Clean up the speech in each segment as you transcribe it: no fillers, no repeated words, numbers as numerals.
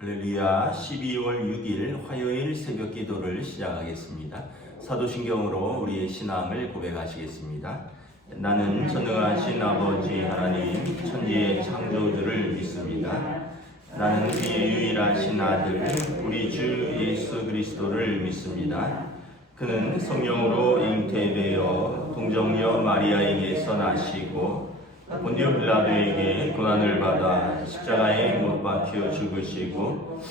할렐루야. 12월 6일 화요일 새벽 기도를 시작하겠습니다. 사도신경으로 우리의 신앙을 고백하시겠습니다. 나는 전능하신 아버지 하나님 천지의 창조주를 믿습니다. 나는 그의 유일하신 아들 우리 주 예수 그리스도를 믿습니다. 그는 성령으로 잉태되어 동정녀 마리아에게서 나시고 본디오 빌라도에게 고난을 받아 십자가에 못 박혀 죽으시고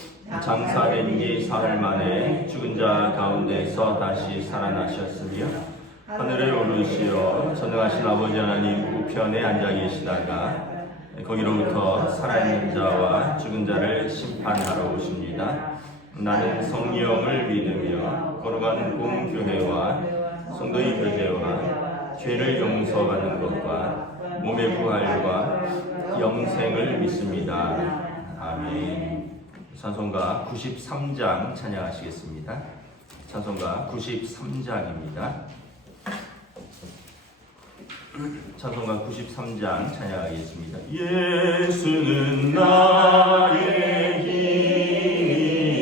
장사된 지 사흘 만에 죽은 자 가운데서 다시 살아나셨으며 하늘에 오르시어 전능하신 아버지 하나님 우편에 앉아 계시다가 거기로부터 살아있는 자와 죽은 자를 심판하러 오십니다. 나는 성령을 믿으며 거룩한 공교회와 성도의 교제와 죄를 용서받는 것과 몸의 부활과 영생을 믿습니다. 아멘. 찬송가 93장 찬양하시겠습니다. 찬송가 93장입니다. 찬송가 93장 찬양하겠습니다. 예수는 나의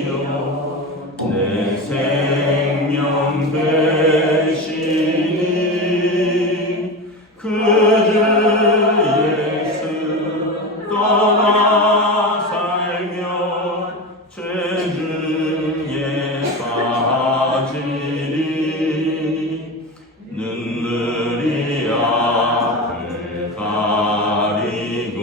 힘이요 내 생명 되시니 그 주 예수 떠나 살면 죄 중에 빠지리 눈물이 앞을 가리고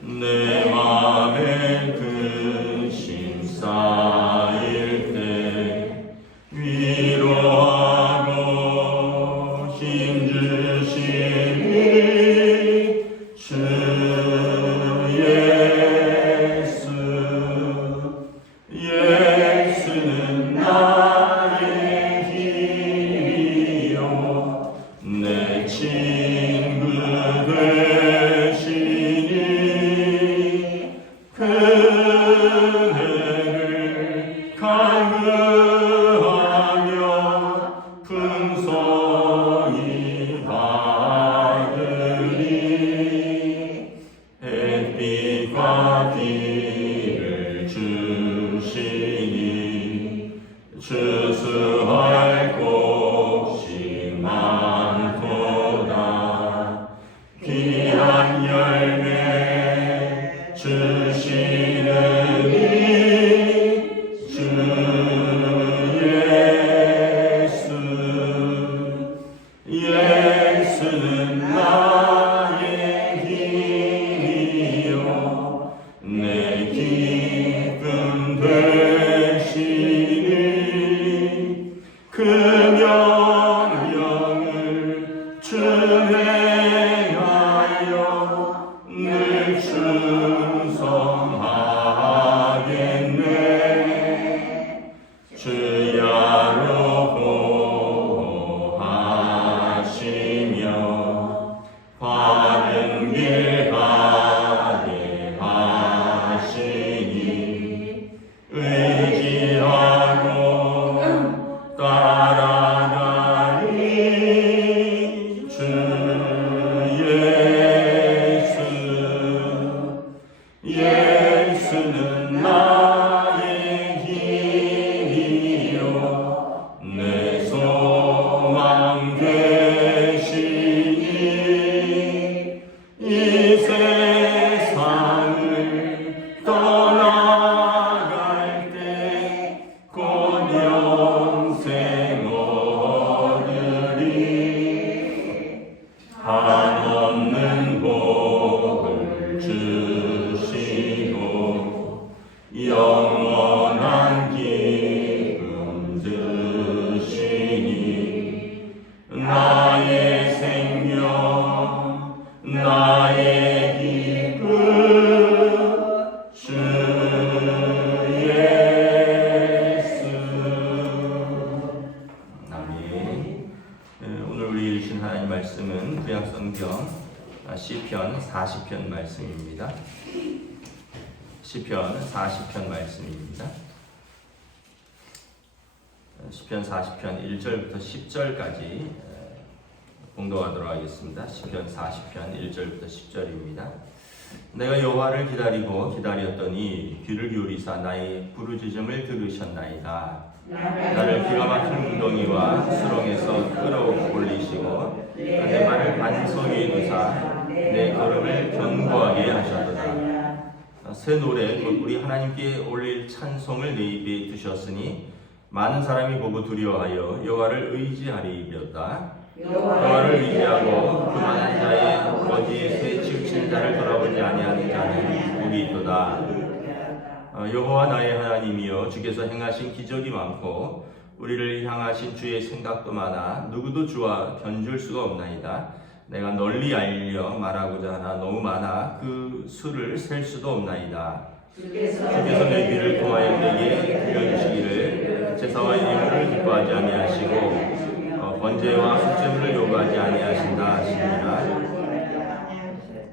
내 맘에 근심 쌓일 때 위로하고 힘주시니 주 예수 예수는 나의 힘이요 내 친구 되시니 그네를 간구하며 풍성히 받으리 햇빛과 비를 주시니 추수할 곡식 많도다 귀한 열매 주시느니 주 예수 예수는 나의 힘이요 내 기쁨 되시니 그 명령을 준행하여 늘 충성하겠네 주야로 보호하시며 바른 길 가게 하시니 의지하고 따라가리 주 예수 예수는 나의 힘이요 내 소망 되시니 이 세상을 떠나갈 때 곧 영생 얻으리 한없는 복을 주시고 영원한 기쁨 주시니 나의 생명 나의 기쁨 주 예수 아멘. 오늘 우리 읽으신 하나님 말씀은 구약성경 시편 40편 말씀입니다. 시편 40편 말씀입니다. 시편 40편 1절부터 10절까지 공독하도록 하겠습니다. 시편 40편 1절부터 10절입니다. 내가 여호와를 기다렸더니 귀를 기울이사 나의 부르짖음을 들으셨나이다. 나를 기가 막힌 웅덩이와 수렁에서 끌어올리시고 내 발을 반석 위에 두사 내 걸음을 견고하게 하셨도다. 새 노래 곧 우리 하나님께 올릴 찬송을 내 입에 두셨으니 많은 사람이 보고 두려워하여 여호와를 의지하리이다. 여호와를 의지하고 그만한 자의 거짓에 치우친 자를 돌아보지 아니하는 자는 복이 있도다. 여호와 나의 하나님이여 주께서 행하신 기적이 많고 우리를 향하신 주의 생각도 많아 누구도 주와 견줄 수가 없나이다. 내가 널리 알려 말하고자 하나 너무 많아 그 수를 셀 수도 없나이다. 주께서 내 귀를 통하여 내게 들려주시기를 제사와 예물을 기뻐하지 아니하시고 번제와 속죄물을 요구하지 아니하신다 하시니라.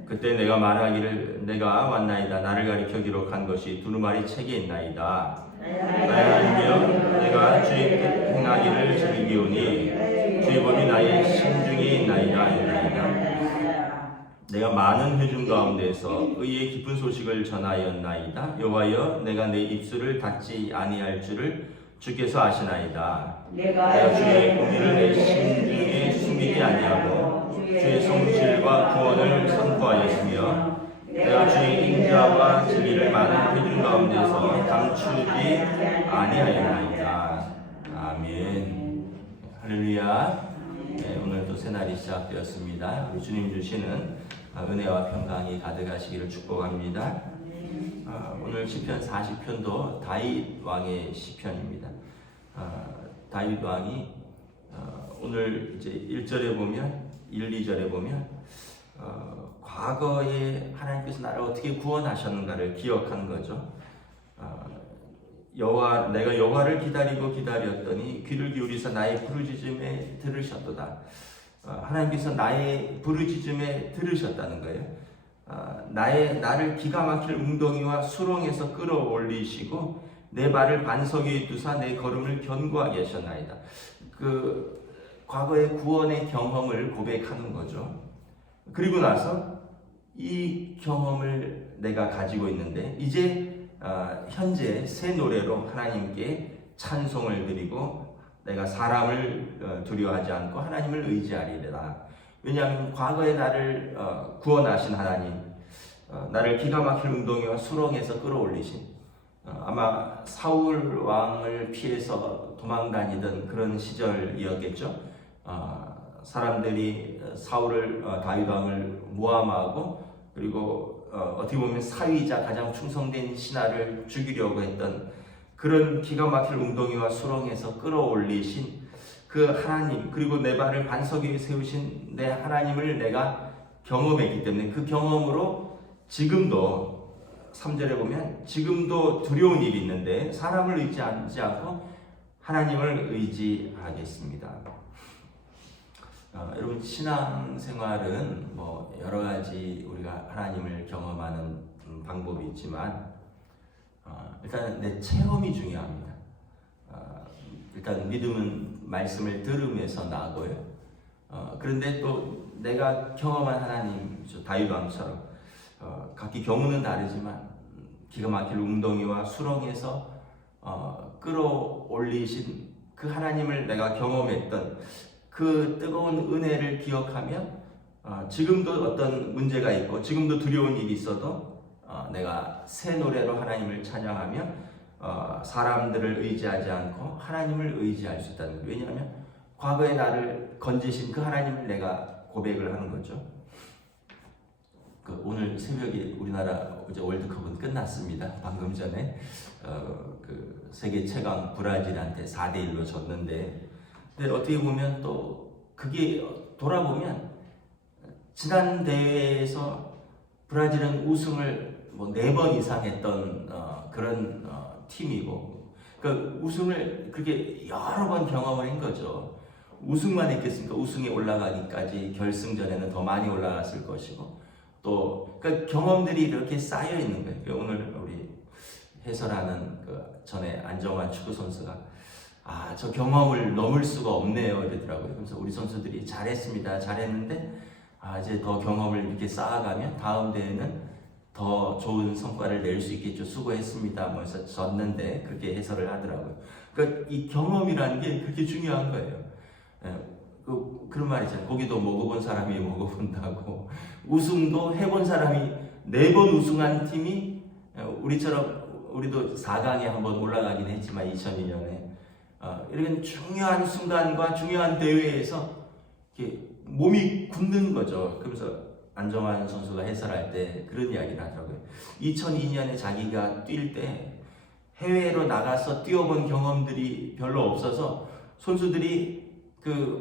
그때 내가 말하기를 내가 왔나이다. 나를 가리켜 기록한 것이 두루마리 책에 있나이다. 나의 하나님이여 내가 주의 뜻 행하기를 즐기오니 주의 법이 나의 심중에 있나이다. 내가 많은 회중 가운데서 의의 깊은 소식을 전하였나이다. 여호와여 내가 내 입술을 닫지 아니할 줄을 주께서 아시나이다. 내가 주의 공의를 내 심중에 숨기지 아니하고 주의 성실과 구원을 선포하였으며 내가 주의 인자와 진리를 많은 회중 가운데서 감추지 아니하였나이다. 아멘. 할렐루야. 네, 오늘도 새날이 시작되었습니다. 우리 주님 주시는 은혜와 평강이 가득하시기를 축복합니다. 오늘 시편 40편도 다윗 왕의 시편입니다. 다윗 왕이 오늘 이제 1절에 보면 1, 2절에 보면 과거에 하나님께서 나를 어떻게 구원하셨는가를 기억하는 거죠. 내가 여호와를 기다렸더니 귀를 기울이사 나의 부르짖음에 들으셨도다. 하나님께서 나의 부르짖음에 들으셨다는 거예요. 나를 기가 막힐 웅덩이와 수렁에서 끌어올리시고 내 발을 반석 위에 두사 내 걸음을 견고하게 하셨나이다. 그 과거의 구원의 경험을 고백하는 거죠. 그리고 나서 이 경험을 내가 가지고 있는데 이제 현재 새 노래로 하나님께 찬송을 드리고 내가 사람을 두려워하지 않고 하나님을 의지하리라. 왜냐하면 과거에 나를 구원하신 하나님, 나를 기가 막힐 웅덩이와 수렁에서 끌어올리신 아마 사울 왕을 피해서 도망다니던 그런 시절이었겠죠. 사람들이 사울을 다윗 왕을 모함하고 그리고 어떻게 보면 사위이자 가장 충성된 신하를 죽이려고 했던 그런 기가 막힐 웅덩이와 수렁에서 끌어올리신 그 하나님, 그리고 내 발을 반석 위에 세우신 내 하나님을 내가 경험했기 때문에 그 경험으로 지금도 3절에 보면 지금도 두려운 일이 있는데 사람을 의지하지 않고 하나님을 의지하겠습니다. 여러분 신앙생활은 뭐 여러 가지 우리가 하나님을 경험하는 방법이 있지만 일단 내 체험이 중요합니다. 일단 믿음은 말씀을 들으면서 나고요. 그런데 또 내가 경험한 하나님, 다윗 왕처럼 각기 경우는 다르지만 기가 막힐 웅덩이와 수렁에서 끌어올리신 그 하나님을 내가 경험했던 그 뜨거운 은혜를 기억하면 지금도 어떤 문제가 있고 지금도 두려운 일이 있어도 내가 새 노래로 하나님을 찬양하며 사람들을 의지하지 않고 하나님을 의지할 수 있다는 거예요. 왜냐하면 과거에 나를 건지신 그 하나님을 내가 고백을 하는 거죠. 오늘 새벽에 우리나라 어제 월드컵은 끝났습니다. 방금 전에 그 세계 최강 브라질한테 4대1로 졌는데, 근데 어떻게 보면 또 그게 돌아보면 지난 대회에서 브라질은 우승을 뭐 4번 이상 했던 그런 팀이고, 그 우승을 그렇게 여러 번 경험을 한 거죠. 우승만 했겠습니까? 우승에 올라가기까지 결승전에는 더 많이 올라갔을 것이고, 또 그 경험들이 이렇게 쌓여 있는 거예요. 오늘 우리 해설하는 그 전에 안정환 축구 선수가 저 경험을 넘을 수가 없네요 이러더라고요. 그래서 우리 선수들이 잘했습니다, 잘했는데 이제 더 경험을 이렇게 쌓아가면 다음 대회는 더 좋은 성과를 낼 수 있겠죠. 수고했습니다. 뭐 해서 졌는데 그렇게 해설을 하더라고요. 그러니까 이 경험이라는 게 그렇게 중요한 거예요. 예, 그런 말 있잖아요. 고기도 먹어본 사람이 먹어본다고. 우승도 해본 사람이 4번 우승한 팀이 우리도 4강에 한번 올라가긴 했지만 2002년에 이런 중요한 순간과 중요한 대회에서 이렇게 몸이 굳는 거죠. 그러면서 안정환 선수가 해설할 때 그런 이야기를 하더라고요. 2002년에 자기가 뛸 때 해외로 나가서 뛰어본 경험들이 별로 없어서 선수들이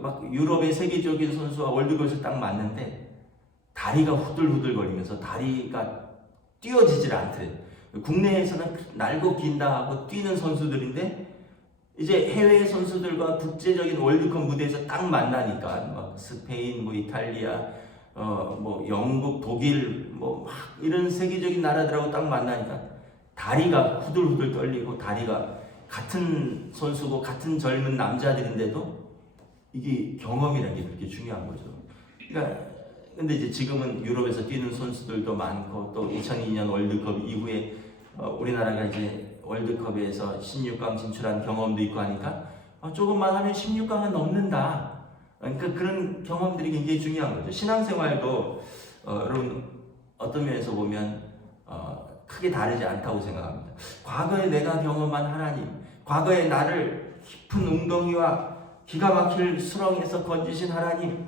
막 유럽의 세계적인 선수와 월드컵에서 딱 맞는데 다리가 후들후들거리면서 다리가 뛰어지질 않대. 국내에서는 날고 긴다 하고 뛰는 선수들인데 이제 해외 선수들과 국제적인 월드컵 무대에서 딱 만나니까 막 스페인, 뭐 이탈리아, 뭐 영국, 독일, 뭐 막 이런 세계적인 나라들하고 딱 만나니까 다리가 후들후들 떨리고 다리가 같은 선수고 같은 젊은 남자들인데도 이게 경험이라는 게 그렇게 중요한 거죠. 그러니까 근데 이제 지금은 유럽에서 뛰는 선수들도 많고 또 2002년 월드컵 이후에 우리나라가 이제 월드컵에서 16강 진출한 경험도 있고 하니까 조금만 하면 16강은 넘는다. 그러니까 그런 경험들이 굉장히 중요한 거죠. 신앙생활도 여러분 어떤 면에서 보면 크게 다르지 않다고 생각합니다. 과거에 내가 경험한 하나님, 과거에 나를 깊은 웅덩이와 기가 막힐 수렁에서 건지신 하나님,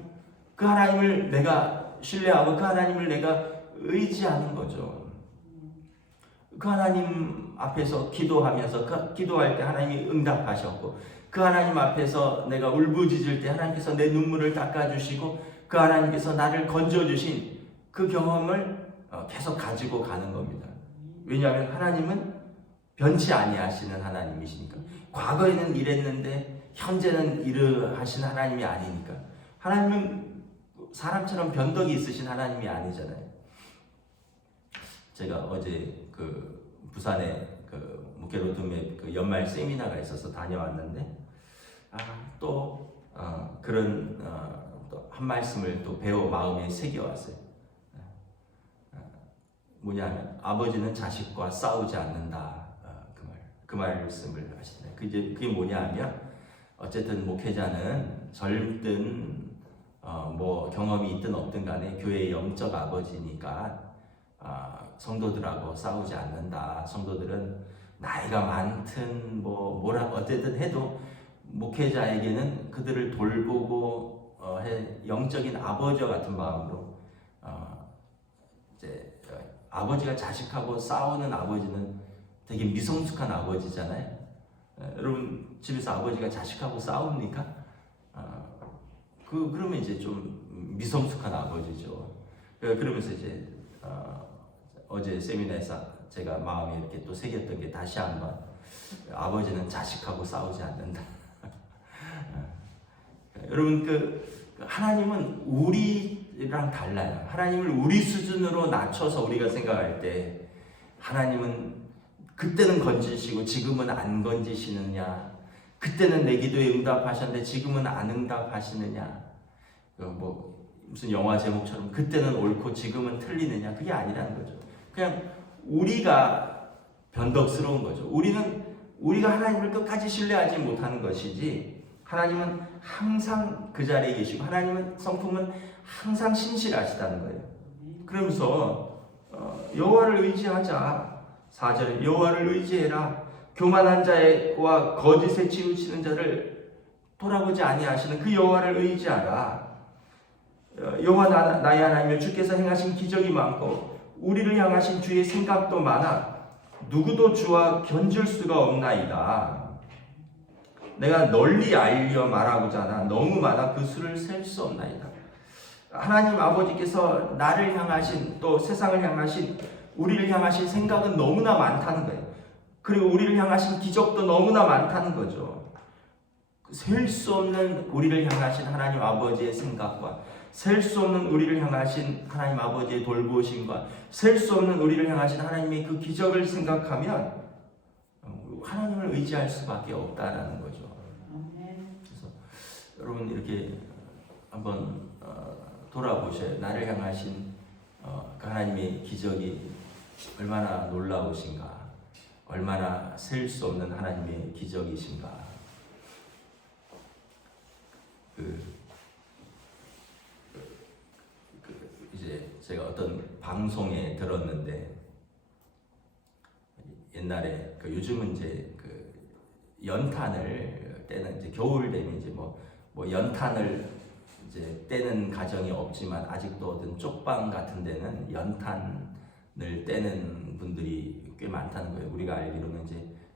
그 하나님을 내가 신뢰하고 그 하나님을 내가 의지하는 거죠. 그 하나님 앞에서 기도하면서 기도할 때 하나님이 응답하셨고 그 하나님 앞에서 내가 울부짖을 때 하나님께서 내 눈물을 닦아주시고 그 하나님께서 나를 건져주신 그 경험을 계속 가지고 가는 겁니다. 왜냐하면 하나님은 변치 아니하시는 하나님이시니까. 과거에는 이랬는데 현재는 이러하신 하나님이 아니니까. 하나님은 사람처럼 변덕이 있으신 하나님이 아니잖아요. 제가 어제 부산에 무게로듬의 연말 세미나가 있어서 다녀왔는데 또 그런 또 한 말씀을 또 배워 마음에 새겨왔어요. 뭐냐면 아버지는 자식과 싸우지 않는다. 그 말씀을 하시잖아요. 그게 뭐냐하면 어쨌든 목회자는 젊든 뭐 경험이 있든 없든 간에 교회의 영적 아버지니까 성도들하고 싸우지 않는다. 성도들은 나이가 많든 뭐라 어쨌든 해도 목회자에게는 그들을 돌보고 영적인 아버지와 같은 마음으로 이제 아버지가 자식하고 싸우는 아버지는 되게 미성숙한 아버지잖아요. 여러분 집에서 아버지가 자식하고 싸웁니까? 그러면 이제 좀 미성숙한 아버지죠. 그러면서 이제 어제 세미나에서 제가 마음에 이렇게 또 새겼던 게 다시 한번 아버지는 자식하고 싸우지 않는다. 여러분 하나님은 우리랑 달라요. 하나님을 우리 수준으로 낮춰서 우리가 생각할 때 하나님은 그때는 건지시고 지금은 안 건지시느냐, 그때는 내 기도에 응답하셨는데 지금은 안 응답하시느냐, 무슨 영화 제목처럼 그때는 옳고 지금은 틀리느냐, 그게 아니라는 거죠. 그냥 우리가 변덕스러운 거죠. 우리가 하나님을 끝까지 신뢰하지 못하는 것이지 하나님은 항상 그 자리에 계시고 하나님은 성품은 항상 신실하시다는 거예요. 그러면서 여호와를 의지하자. 4절에 여호와를 의지해라. 교만한 자와 거짓에 치우치는 자를 돌아보지 아니하시는 그 여호와를 의지하라. 여호와 나의 하나님이여 주께서 행하신 기적이 많고 우리를 향하신 주의 생각도 많아 누구도 주와 견줄 수가 없나이다. 내가 널리 알려 말하고자 하나 너무 많아 그 수를 셀 수 없나이다. 하나님 아버지께서 나를 향하신 또 세상을 향하신 우리를 향하신 생각은 너무나 많다는 거예요. 그리고 우리를 향하신 기적도 너무나 많다는 거죠. 셀 수 없는 우리를 향하신 하나님 아버지의 생각과 셀 수 없는 우리를 향하신 하나님 아버지의 돌보심과 셀 수 없는 우리를 향하신 하나님의 그 기적을 생각하면 하나님을 의지할 수밖에 없다라는 거죠. 그래서 여러분 이렇게 한번 돌아보셔요. 나를 향하신 그 하나님의 기적이 얼마나 놀라우신가, 얼마나 셀 수 없는 하나님의 기적이신가. 이제 제가 어떤 방송에 들었는데, 옛날에 요즘은 이제 연탄을 떼는, 이제 겨울 되면 이제 뭐 연탄을 이제 떼는 가정이 없지만 아직도 어떤 쪽방 같은 데는 연탄을 떼는 분들이 꽤 많다는 거예요. 우리가 알기로는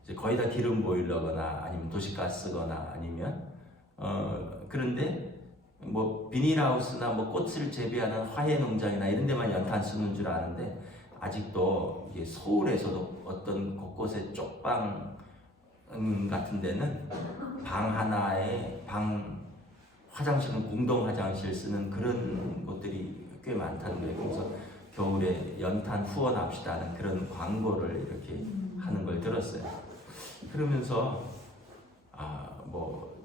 이제 거의 다 기름 보일러거나 아니면 도시가스거나 아니면 그런데 뭐 비닐하우스나 뭐 꽃을 재배하는 화훼 농장이나 이런 데만 연탄 쓰는 줄 아는데, 아직도 이게 서울에서도 어떤 곳곳에 쪽방 같은 데는 방 하나에 화장실은 공동 화장실 쓰는 그런 곳들이 꽤 많다는 거예요. 그래서 겨울에 연탄 후원합시다는 그런 광고를 이렇게 하는 걸 들었어요. 그러면서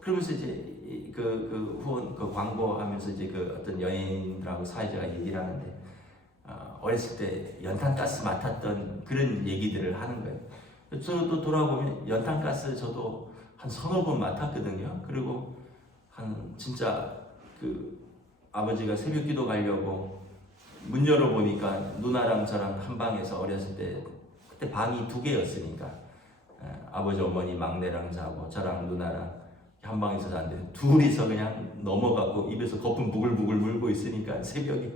그러면서 이제 후원 광고하면서 이제 어떤 연예인들하고 사회자가 얘기를 하는데, 어렸을 때 연탄가스 맡았던 그런 얘기들을 하는 거예요. 저도 돌아보면 연탄가스 저도 한 서너 번 맡았거든요. 그리고 진짜 아버지가 새벽기도 가려고 문 열어보니까 누나랑 저랑 한 방에서, 어렸을 때 그때 방이 2개였으니까 아버지 어머니 막내랑 자고 저랑 누나랑 한 방에서 잤는데, 둘이서 그냥 넘어가고 입에서 거품 부글부글 물고 있으니까 새벽에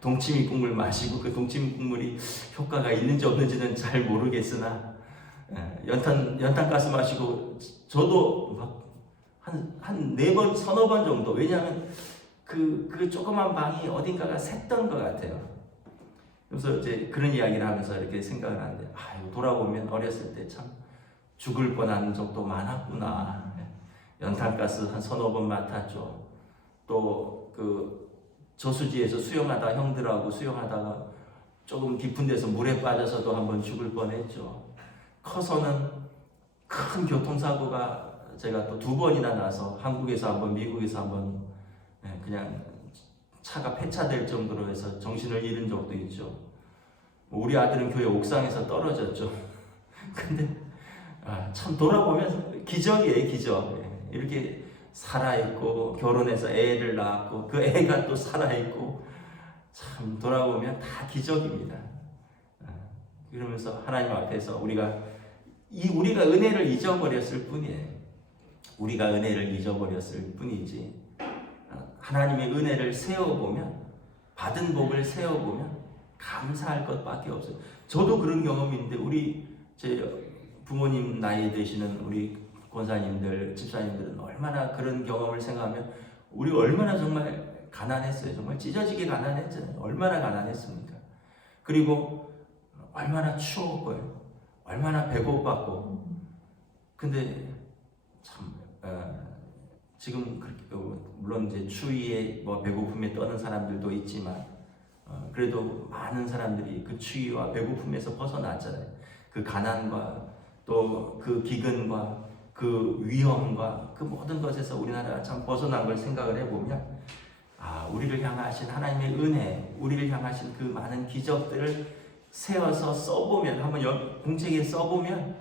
동치미 국물 마시고, 그 동치미 국물이 효과가 있는지 없는지는 잘 모르겠으나 연탄가스 마시고 저도 막 한 4번, 서너 번 정도, 왜냐하면 그 조그만 방이 어딘가가 샜던 것 같아요. 그래서 이제 그런 이야기를 하면서 이렇게 생각을 하는데, 돌아보면 어렸을 때 참 죽을 뻔한 적도 많았구나. 연탄가스 한 서너 번 맡았죠. 또 저수지에서 수영하다, 형들하고 수영하다가 조금 깊은 데서 물에 빠져서도 한번 죽을 뻔했죠. 커서는 큰 교통사고가 제가 또 2번이나 나서, 한국에서 한번, 미국에서 한번, 그냥 차가 폐차될 정도로 해서 정신을 잃은 적도 있죠. 우리 아들은 교회 옥상에서 떨어졌죠. 근데 참 돌아보면 기적이에요, 기적. 이렇게 살아있고, 결혼해서 애를 낳았고, 그 애가 또 살아있고, 참 돌아보면 다 기적입니다. 그러면서 하나님 앞에서 우리가 은혜를 잊어버렸을 뿐이에요. 우리가 은혜를 잊어버렸을 뿐이지, 하나님의 은혜를 세어보면, 받은 복을 세어보면 감사할 것밖에 없어요. 저도 그런 경험이 있는데, 제 부모님 나이 되시는 우리 권사님들, 집사님들은 얼마나 그런 경험을 생각하면, 우리가 얼마나 정말 가난했어요. 정말 찢어지게 가난했잖아요. 얼마나 가난했습니까? 그리고 얼마나 추웠고요. 얼마나 배고팠고. 근데 참 지금 물론 이제 추위에 배고픔에 떠는 사람들도 있지만, 그래도 많은 사람들이 그 추위와 배고픔에서 벗어났잖아요. 그 가난과 또 그 기근과 그 위험과 그 모든 것에서 우리나라가 참 벗어난 걸 생각을 해보면, 우리를 향하신 하나님의 은혜, 우리를 향하신 그 많은 기적들을 세워서 써보면, 한번 공책에 써보면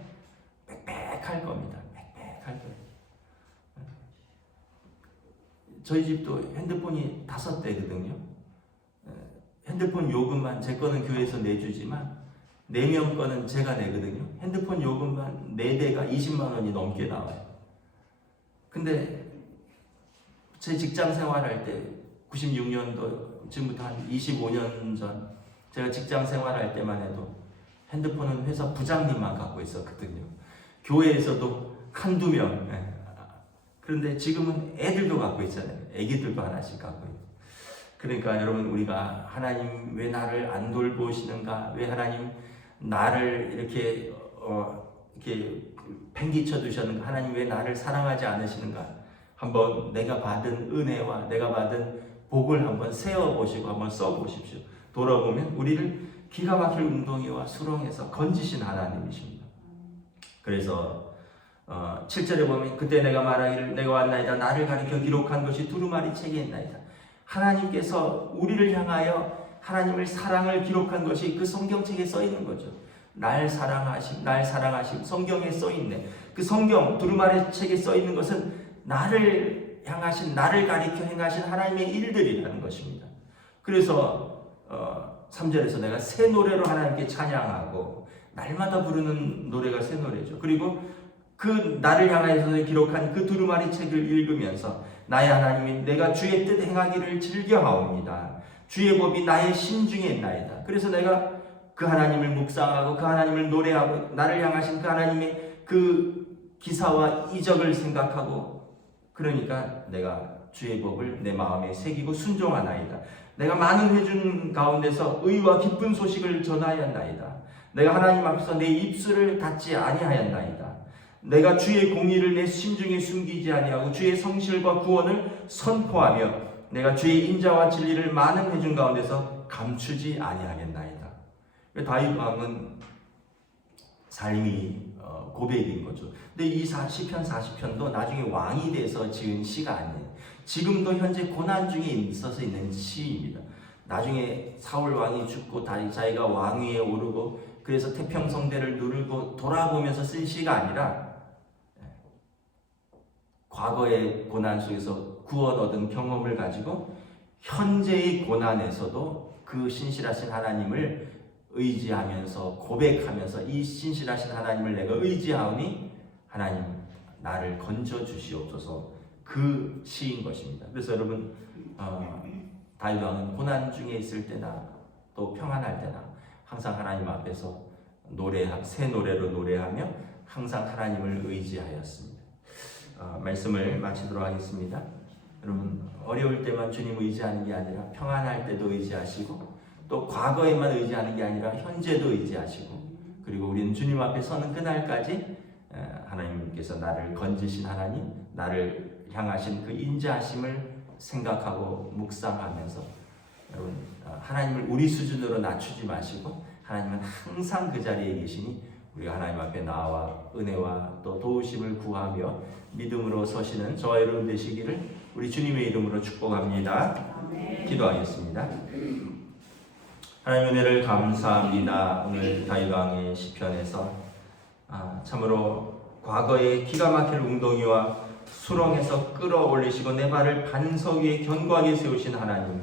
빽빽할 겁니다. 빽빽할 거예요. 저희 집도 핸드폰이 5대거든요. 핸드폰 요금만, 제 거는 교회에서 내주지만 4명 거는 제가 내거든요. 핸드폰 요금만 4대가 20만 원이 넘게 나와요. 근데 제 직장 생활할 때 96년도, 지금부터 한 25년 전 제가 직장 생활할 때만 해도 핸드폰은 회사 부장님만 갖고 있었거든요. 교회에서도 한두 명. 그런데 지금은 애들도 갖고 있잖아요. 애기들도 하나씩 갖고 있고. 그러니까 여러분, 우리가 하나님 왜 나를 안 돌보시는가? 왜 하나님 나를 이렇게 팽기쳐 두셨는가? 하나님 왜 나를 사랑하지 않으시는가? 한번 내가 받은 은혜와 내가 받은 복을 한번 세워보시고 한번 써보십시오. 돌아보면 우리를 기가 막힐 웅덩이와 수렁에서 건지신 하나님이십니다. 그래서 7절에 보면, 그때 내가 말하기를 내가 왔나이다. 나를 가리켜 기록한 것이 두루마리 책에 있나이다. 하나님께서 우리를 향하여 하나님을 사랑을 기록한 것이 그 성경책에 써 있는 거죠. 날 사랑하심, 날 사랑하심. 성경에 써 있네. 그 성경 두루마리 책에 써 있는 것은 나를 향하신, 나를 가리켜 행하신 하나님의 일들이라는 것입니다. 그래서 3절에서 내가 새 노래로 하나님께 찬양하고, 날마다 부르는 노래가 새 노래죠. 그리고 그 나를 향하여서 기록한 그 두루마리 책을 읽으면서 나의 하나님이 내가 주의 뜻 행하기를 즐겨하옵니다. 주의 법이 나의 심중에 있나이다. 그래서 내가 그 하나님을 묵상하고 그 하나님을 노래하고 나를 향하신 그 하나님의 그 기사와 이적을 생각하고, 그러니까 내가 주의 법을 내 마음에 새기고 순종하나이다. 내가 많은 회중 가운데서 의와 기쁜 소식을 전하였나이다. 내가 하나님 앞에서 내 입술을 닫지 아니하였나이다. 내가 주의 공의를 내 심중에 숨기지 아니하고 주의 성실과 구원을 선포하며 내가 주의 인자와 진리를 많은 회중 가운데서 감추지 아니하겠나이다. 다윗 왕은 삶이 고백인 거죠. 근데 이 시편 40편도 나중에 왕이 돼서 지은 시가 아니에요. 지금도 현재 고난 중에 있어서 있는 시입니다. 나중에 사울 왕이 죽고 자기가 왕위에 오르고 그래서 태평성대를 누르고 돌아보면서 쓴 시가 아니라 과거의 고난 속에서 구원 얻은 경험을 가지고 현재의 고난에서도 그 신실하신 하나님을 의지하면서 고백하면서 이 신실하신 하나님을 내가 의지하오니 하나님 나를 건져 주시옵소서, 그 시인 것입니다. 그래서 여러분 다윗 왕은 고난 중에 있을 때나 또 평안할 때나 항상 하나님 앞에서 새 노래로 노래하며 항상 하나님을 의지하였습니다. 말씀을 마치도록 하겠습니다. 여러분 어려울 때만 주님 의지하는 게 아니라 평안할 때도 의지하시고 또 과거에만 의지하는 게 아니라 현재도 의지하시고, 그리고 우리는 주님 앞에 서는 그날까지 하나님께서 나를 건지신 하나님, 나를 향하신 그 인자하심을 생각하고 묵상하면서 여러분 하나님을 우리 수준으로 낮추지 마시고 하나님은 항상 그 자리에 계시니 우리가 하나님 앞에 나와 은혜와 또 도우심을 구하며 믿음으로 서시는 저와 여러분 되시기를 우리 주님의 이름으로 축복합니다. 기도하겠습니다. 하나님 은혜를 감사합니다. 오늘 다윗 왕의 시편에서 참으로 과거의 기가 막힐 웅덩이와 수렁에서 끌어올리시고 내 발을 반석 위에 견고하게 세우신 하나님,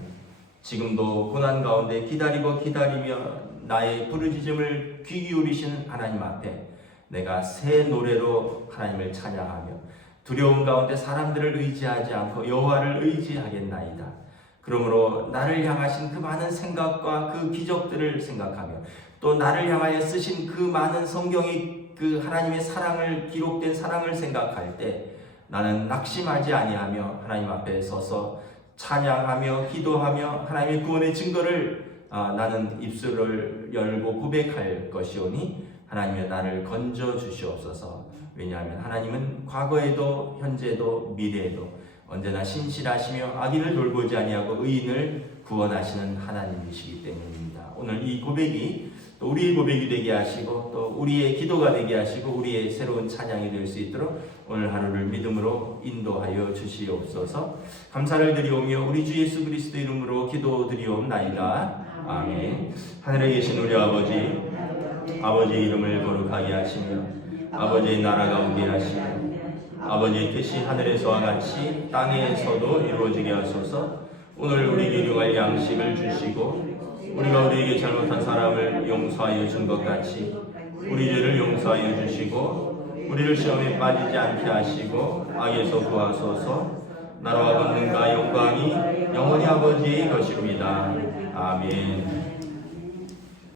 지금도 고난 가운데 기다리며 나의 부르짖음을 귀 기울이시는 하나님 앞에 내가 새 노래로 하나님을 찬양하며 두려움 가운데 사람들을 의지하지 않고 여호와를 의지하겠나이다. 그러므로 나를 향하신 그 많은 생각과 그 기적들을 생각하며 또 나를 향하여 쓰신 그 많은 성경의 그 하나님의 사랑을 기록된 사랑을 생각할 때 나는 낙심하지 아니하며 하나님 앞에 서서 찬양하며 기도하며 하나님의 구원의 증거를 나는 입술을 열고 고백할 것이오니 하나님의 나를 건져 주시옵소서. 왜냐하면 하나님은 과거에도 현재도 미래에도 언제나 신실하시며 악인을 돌보지 아니하고 의인을 구원하시는 하나님이시기 때문입니다. 오늘 이 고백이 또 우리의 고백이 되게 하시고 또 우리의 기도가 되게 하시고 우리의 새로운 찬양이 될 수 있도록 오늘 하루를 믿음으로 인도하여 주시옵소서. 감사를 드리오며 우리 주 예수 그리스도 이름으로 기도드리옵나이다. 아멘. 하늘에 계신 우리 아버지의 이름을 거룩하게 하시며 아버지의 나라가 오게 하시며 아버지의 뜻이 하늘에서와 같이 땅에서도 이루어지게 하소서. 오늘 우리에게 일용할 양식을 주시고 우리가 우리에게 잘못한 사람을 용서하여 준 것 같이 우리 죄를 용서하여 주시고 우리를 시험에 빠지지 않게 하시고 악에서 구하소서. 나라와 권능과 영광이 영원히 아버지의 것입니다. 아멘.